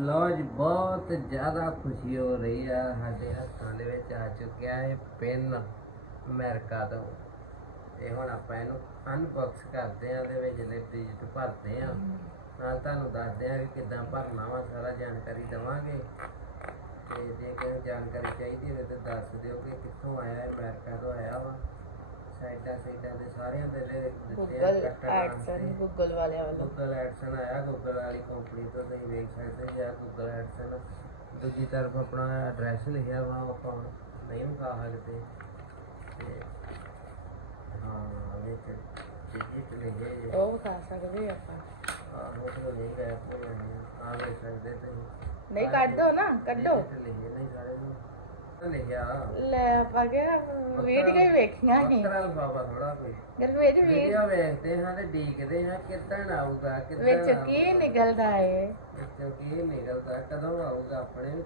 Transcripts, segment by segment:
ਲਓ ਜੀ, ਬਹੁਤ ਜ਼ਿਆਦਾ ਖੁਸ਼ੀ ਹੋ ਰਹੀ ਆ, ਸਾਡੇ ਹੱਥਾਂ ਦੇ ਵਿੱਚ ਆ ਚੁੱਕਿਆ ਹੈ ਪਿੰਨ ਅਮਰੀਕਾ ਤੋਂ। ਤੇ ਹੁਣ ਆਪਾਂ ਇਹਨੂੰ ਅਨਬਾਕਸ ਕਰਦੇ ਆ ਤੇ ਵਿੱਚ ਲਿਪਟ ਭਰਦੇ ਆ ਨਾਲ ਤੁਹਾਨੂੰ ਦੱਸਦੇ ਆ ਕਿ ਕਿੱਦਾਂ ਭਰਨਾ ਵਾ, ਸਾਰਾ ਜਾਣਕਾਰੀ ਦਵਾਂਗੇ। ਤੇ ਜੇ ਕਿਸੇ ਜਾਣਕਾਰੀ ਚਾਹੀਦੀ ਹੋਵੇ ਤਾਂ ਦੱਸ ਦਿਓ ਕਿ ਕਿੱਥੋਂ ਆਇਆ ਹੈ ਅਮਰੀਕਾ ਤੋਂ ਆਇਆ ਵਾ। ਸਾਈਡਾਂ ਸਾਈਡਾਂ ਦੇ ਸਾਰਿਆਂ ਦੇ ਦੇ ਗੂਗਲ ਐਡਸਨ। ਗੂਗਲ ਵਾਲਿਆਂ ਵੱਲੋਂ। ਗੂਗਲ ਐਡਸਨ ਆਇਆ ਗੂਗਲ ਵਾਲੀ ਕੰਪਨੀ ਤੋਂ ਤੁਸੀਂ ਵੇਖ ਸਕਦੇ ਜਾਂ ਗੂਗਲ ਐਡਸਨ ਦੂਜੀ ਤਰਫ ਆਪਣਾ ਐਡਰੈਸ ਲਿਖਿਆ ਵਾ ਆਪਾਂ ਨਹੀਂ ਵਿਖਾ ਸਕਦੇ। ਤੇ ਹਾਂ ਵਿੱਚ ਡਿਜੀਟ ਲਿਖੇ ਉਹ ਵਿਖਾ ਸਕਦੇ ਆਪਾਂ। ਆਹ ਉਹ ਨਹੀਂ ਗਏ ਹੋ ਜਾਣੀ ਆ ਵੇਖ ਸਕਦੇ ਤੁਸੀਂ। ਨਹੀਂ ਕੱਢੋ ਨਾ ਕੱਢੋ। ਲਿਖੇ ਨਹੀਂ ਸਾਰੇ ਨੂੰ ਤਾਂ ਲੈ ਕਿਹਾ ਵੀਡੀਓ ਹੀ ਵੇਖੀਆਂ ਸੀ। ਅਕਰਲ ਬਾਬਾ ਥੋੜਾ ਕੋਈ। ਫਿਰ ਵਿੱਚ ਵੀ ਵੀਡੀਓ ਵੇਖਦੇ ਹਾਂ ਤੇ ਡੀਕਦੇ ਹਾਂ ਕਿੱਦਣ ਆਊਗਾ ਕਿੱਦਣ ਵਿੱਚ। ਕੀ ਨਿਕਲਦਾ ਏ? ਵਿੱਚੋਂ ਕੀ ਨਿਕਲਦਾ ਕਦੋਂ ਆਊਗਾ ਆਪਣੇ ਵੀ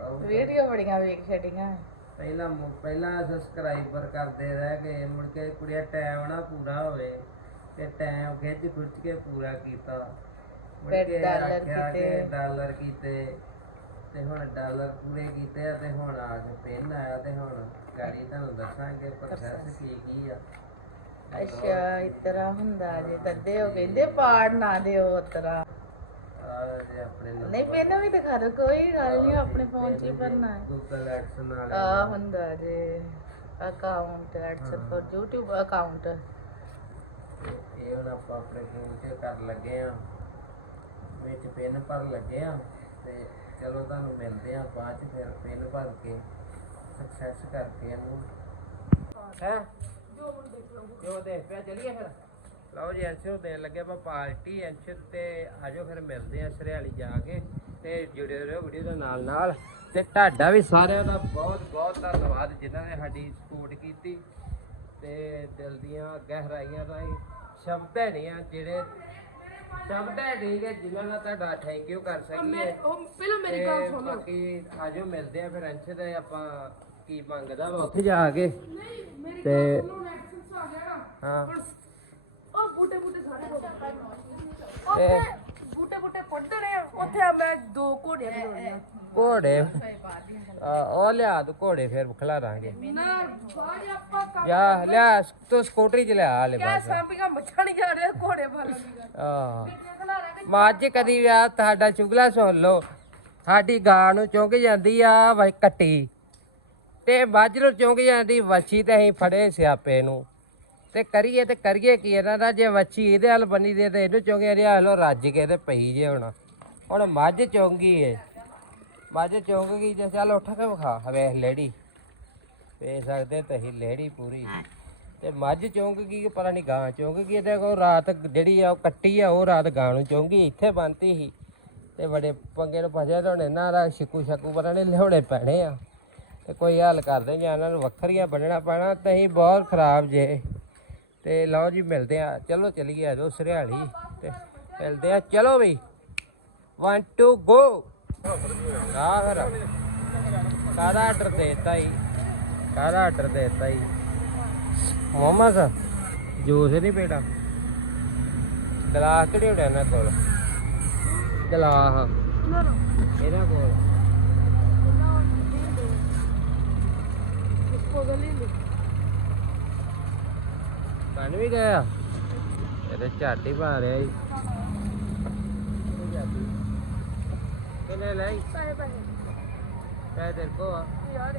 ਆਊਗਾ। ਵੀਡੀਓ ਬੜੀਆਂ ਵੇਖ ਛੱਡੀਆਂ। ਪਹਿਲਾਂ ਮੁ- ਪਹਿਲਾਂ ਸਬਸਕ੍ਰਾਈਬਰ ਕਰਦੇ ਰਹਿ ਗਏ ਮੁੜ ਕੇ ਕੁੜੀਆ ਟਾਈਮ ਨਾ ਪੂਰਾ ਹੋਵੇ ਤੇ ਟਾਈਮ ਖਿੱਚ ਖੁੱਚ ਕੇ ਪੂਰਾ ਕੀਤਾ। ਮੁੜ ਫਿਰ ਕੇ ਡਾਲਰ ਆਖਿਆ ਕਿ ਕੀਤੇ। ਡਾਲਰ ਕੀਤੇ। ਤੇ ਹੁਣ ਡਾਲਰ ਪੂਰੇ ਕੀਤੇ ਆ ਤੇ ਹੁਣ ਆ ਕੇ ਪਿੰਨ ਆਇਆ ਤੇ ਹੁਣ ਗਾੜੀ ਤੁਹਾਨੂੰ ਦੱਸਾਂਗੇ ਪ੍ਰੋਸੈਸ ਕੀ ਕੀ ਆ। ਅੱਛਾ ਇਸ ਤਰ੍ਹਾਂ ਹੁੰਦਾ ਜੇ ਤੱਦੇ ਉਹ ਕਹਿੰਦੇ ਪਾੜ ਨਾ ਦਿਓ ਜੇ ਆਪਣੇ ਨਹੀਂ ਮੈਨੂੰ ਵੀ ਦਿਖਾ ਦਿਓ ਕੋਈ ਗੱਲ ਨਹੀਂ ਆਪਣੇ ਫੋਨ 'ਚ ਹੀ ਭਰਨਾ ਹੈ। ਗੂਗਲ ਐਡਸ ਨਾਲ ਆ ਹੁੰਦਾ ਜੇ account AdSense for YouTube account ਇਹ ਹੁਣ ਆਪਾਂ ਆਪਣੇ ਫੋਨ 'ਤੇ ਕਰ ਲੱਗੇ ਆ ਵਿੱਚ ਪਿੰਨ ਭਰ ਲੱਗੇ ਆ ਤੇ ਚਲੋ ਤੁਹਾਨੂੰ ਮਿਲਦੇ ਆ ਬਾਅਦ 'ਚ ਫਿਰ ਪਿੰਨ ਭਰ ਕੇ ਸਕਸੈਸ ਕਰਕੇ ਇਹਨੂੰ ਹੈ? ਜੋ ਦੇਖ ਪਿਆ ਚਲੀਏ ਫਿਰ। ਲਓ ਜੀ ਐਂਸ਼ਰ ਦੇਣ ਲੱਗੇ ਆਪਾਂ ਪਾਰਟੀ ਐਂਸ਼ਰ ਤੇ ਆਜੋ ਫਿਰ ਮਿਲਦੇ ਆ ਸਰਿਆਲੀ ਜਾ ਕੇ ਤੇ ਜੁੜੇ ਰਹੋ ਵੀਡੀਓ ਦੇ ਨਾਲ ਨਾਲ ਤੇ ਤੁਹਾਡਾ ਵੀ ਸਾਰਿਆਂ ਦਾ ਬਹੁਤ ਬਹੁਤ ਧੰਨਵਾਦ ਜਿਨ੍ਹਾਂ ਨੇ ਸਾਡੀ ਸਪੋਰਟ ਕੀਤੀ ਤੇ ਦਿਲ ਦੀਆਂ ਗਹਿਰਾਈਆਂ ਰਾਹੀਂ ਸ਼ਬਦ ਹੈ ਨਹੀਂ ਆ ਜਿਹੜੇ ਸ਼ਬਦ ਹੈ ਨਹੀਂ ਕਿ ਜਿਨ੍ਹਾਂ ਦਾ ਤੁਹਾਡਾ ਥੈਂਕ ਯੂ ਕਰ ਸਕੀਏ। ਪਹਿਲਾਂ ਮੇਰੀ ਗੱਲ ਤੇ ਸੁਣੋ ਬਾਕੀ ਆਜੋ ਮਿਲਦੇ ਆ ਫਿਰ ਅੰਸ਼ ਤੇ ਆਪਾਂ ਕੀ ਮੰਗਦਾ ਵਾ ਉੱਥੇ ਜਾ ਕੇ। ਨਹੀਂ ਮੇਰੀ ਤੇ ਗੱਲ ਸੁਣੋ ਐਕਸੈਸ ਆ ਗਿਆ ਨਾ। ਹਾਂ। ਉਹ ਬੂਟੇ ਬੂਟੇ ਸਾਰੇ ਹੋ ਗਏ। ਤੇ ਉੱਥੇ ਬੂਟੇ ਬੂਟੇ ਪੱਟਣੇ ਆ। ਉੱਥੇ ਮੈਂ ਦੋ ਘੋੜੀਆਂ ਬਣਾਉਣੀਆਂ। ਘੋੜੇ। ਆ, ਉਹ ਲਿਆ ਤੂੰ ਘੋੜੇ ਫਿਰ ਖਿਲਾਰਾਂਗੇ। ਨਾ ਬਾਅਦ ਆਪਾਂ ਕੰਮ ਜਾ ਲਿਆ ਤੂੰ ਸਕੂਟਰੀ ਚ ਲਿਆ ਲੈ ਕਹਿ ਬਸ ਸਾਂਭੀਆਂ ਮੱਛਾਂ ਨਹੀਂ ਜਾ ਰਿਹਾ ਘੋੜੇ ਗੱਲ ਆ ਮੱਝ ਕਦੀ ਵੀ ਆ ਤੁਹਾਡਾ ਚੁਗਲਾ ਸੁਣ ਲਓ। ਸਾਡੀ ਗਾਂ ਨੂੰ ਚੁੰਗ ਜਾਂਦੀ ਆ ਵਈ ਕੱਟੀ। ਤੇ ਮੱਝ ਨੂੰ ਚੁੰਗ ਜਾਂਦੀ ਵੱਛੀ ਤੇ ਅਸੀਂ ਫੜੇ ਸਿਆਪੇ ਨੂੰ। ਤੇ ਕਰੀਏ ਤੇ ਕਰੀਏ ਕੀ ਇਹਨਾਂ ਦਾ ਜੇ ਵੱਛੀ ਇਹਦੇ ਹਲ ਬੰਨੀ ਦੇ ਤੇ ਇਹਨੂੰ ਚੁੰਗੇ ਰਿਆ ਲੋ ਰੱਜ ਕੇ ਤੇ ਪਈ ਜੇ ਹੁਣ। ਹੁਣ ਮੱਝ ਚੁੰਗੀ ਏ। ਮੱਝ ਚੁੰਗ ਗਈ ਜੇ ਚੱਲ ਉੱਠ ਕੇ ਵਿਖਾ। ਵੇਖ ਲੇੜੀ ਵੇਖ ਸਕਦੇ ਤਹੀਂ ਲੇੜੀ ਪੂਰੀ। ਤੇ ਮੱਝ ਚੁੰਗ ਗਈ ਪਤਾ ਨਹੀਂ ਗਾਂ ਚੁੰਗ ਗਈ ਤੇ ਉਹ ਰਾਤ ਜਿਹੜੀ ਆ ਉਹ ਕੱਟੀ ਆ, ਉਹ ਰਾਤ ਗਾਂ ਨੂੰ ਚੁੰਗੀ ਇੱਥੇ ਬੰਨਤੀ ਸੀ। ਤੇ ਬੜੇ ਪੰਗੇ ਨੂੰ ਫਸਿਆ ਤੇ ਹੁਣ ਇਹਨਾਂ ਦਾ ਸ਼ਿਕੂ ਸ਼ਕੂ ਪਤਾ ਨਹੀਂ ਲਿਆਉਣੇ ਪੈਣੇ ਆ। ਤੇ ਕੋਈ ਹੱਲ ਕਰਦੇ ਜਾਂ ਇਹਨਾਂ ਨੂੰ ਵੱਖਰੀਆਂ ਬੰਨਣਾ ਪੈਣਾ, ਤੇ ਅਸੀਂ ਬਹੁਤ ਖਰਾਬ ਜੇ। ਤੇ ਲਓ ਜੀ, ਮਿਲਦੇ ਆ। ਚਲੋ, ਚਲੀਏ ਆ ਜਾਓ ਸਰਿਆਲੀ ਤੇ ਮਿਲਦੇ ਆ। ਚਲੋ ਬਈ 1 2 ਗੋ ਆ ਫਿਰ। ਕਾਹਦਾ ਆਰਡਰ ਦੇਤਾ ਹੀ ਕਾਹਦਾ ਆਰਡਰ ਦੇਤਾ ਹੀ ਮੋਮਸ? ਜੂਸ ਨਹੀਂ ਪੀਣਾ? ਗਲਾਸ ਕਿਹੜੇ ਹੋਣਾ ਇਹਨਾਂ ਕੋਲ? ਗਲਾਸ। ਇਹਨਾਂ ਕੋਲ। ਇਸਕੋ ਵੀ ਗਿਆ ਇਹਦੇ ਝੱਟ ਹੀ ਪਾ ਰਿਹਾ ਜੀ ਲਈ? ਪੈਸੇ ਪੈਸੇ। ਪੈ ਤੇਰੇ ਕੋ ਆ। ਯਾਰ।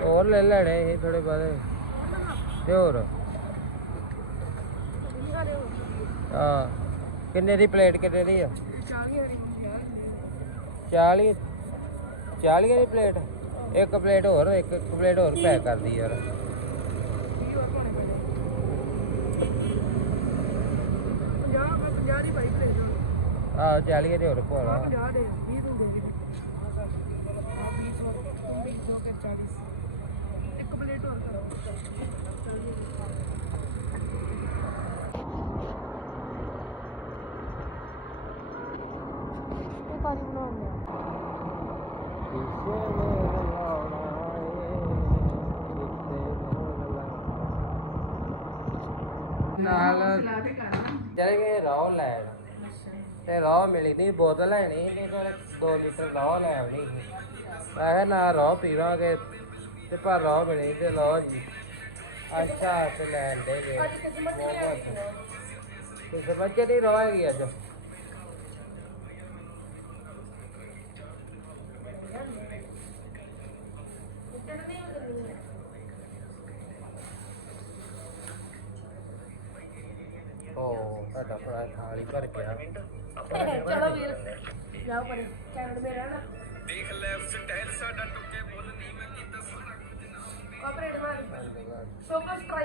ਹੋਰ ਲੈ ਲੈਣੇ ਇਹ ਥੋੜੇ ਬਾਰੇ ਤੇ ਹੋਰ ਆ ਕਿੰਨੇ ਦੀ ਪਲੇਟ ਕਿੰਨੇ ਦੀ ਆ? 40 40 ਦੀ ਪਲੇਟ? ਇੱਕ ਪਲੇਟ ਹੋਰ ਇੱਕ ਇੱਕ ਪਲੇਟ ਹੋਰ ਪੈਕ ਕਰਦੀ ਯਾਰ ਪੰਜਾਹ ਦੀ ਬਾਈ ਪਲੇਟ ਆ 40 ਦੇ ਹੋਰ ਦੇ ਆ ਤੂੰ ਦੋ ਕੇ ਇੱਕ ਪਲੇਟ ਕਰੋ। ਕਾਲੀ ਬਣਾਉਂਦੇ ਆ? ਨਾਲ ਚਲੇ ਗਏ ਰੋ ਲੈਣ। ਤੇ ਰੋ ਮਿਲੀ ਨਹੀਂ ਬੋਤਲ ਲੈਣੀ ਨਹੀਂ ਤਾਂ 2 ਲੀਟਰ ਰੋ ਲੈ ਆਉਣੀ ਸੀ। ਮੈਂ ਕਿਹਾ ਨਾ ਰੋ ਪੀਵਾਂਗੇ ਤੇ ਪਰ ਰੋ ਮਿਲੀ ਤੇ ਲਓ ਜੀ ਅੱਛਾ ਤੇ ਲੈਣ ਦੇ ਗਏ। ਚ ਲਿਆਈ ਤੇ ਬੱਚੇ ਦੀ ਰੋ ਹੈਗੀ ਅੱਜ। ਤੁਹਾਡਾ ਭਰਾ ਥਾਲੀ ਭਰ ਗਿਆ ਚਲੋ ਵੀਰ। ਜਾਓ ਪਰੇ ਕੈਮਰੇ ਮੇ ਰਹਿਣਾ। ਦੇਖ ਲੈ ਸਟਾਈਲ ਸਾਡਾ ਟੁੱਕੇ ਬੋਲ ਨਹੀਂ ਮੈਂ ਕੀਤਾ ਸਾਰਾ ਕੁਝ ਨਾ ਕਾਪਰੇਟ ਮਾਰ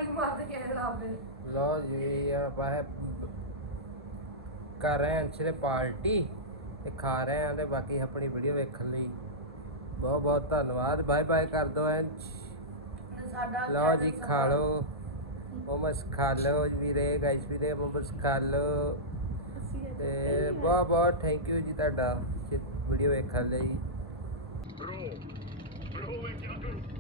ਮਾਰ ਦੇ ਕੈਮਰਾ ਲੋ ਜੀ ਆ ਬਾਹਰ ਕਰ ਰਹੇ ਹਾਂ ਪਾਰਟੀ ਤੇ ਖਾ ਰਹੇ ਹਾਂ ਤੇ ਬਾਕੀ ਆਪਣੀ ਵੀਡੀਓ ਵੇਖਣ ਲਈ। ਬਹੁਤ ਬਹੁਤ ਧੰਨਵਾਦ। ਬਾਏ ਬਾਏ ਕਰ ਦੋ ਅੰਸ਼। ਸਾਡਾ ਲਓ ਜੀ ਖਾ ਲਓ। ਮੋਮਸ ਖਾ ਲਓ ਵੀਰੇ ਗਾਇਸ ਵੀਰੇ ਮੋਮਸ ਖਾ ਲਓ ਤੇ ਬਹੁਤ ਬਹੁਤ ਥੈਂਕ ਯੂ ਜੀ ਤੁਹਾਡਾ ਵੀਡੀਓ ਵੇਖਣ ਲਈ ब्रो ब्रो मैं क्या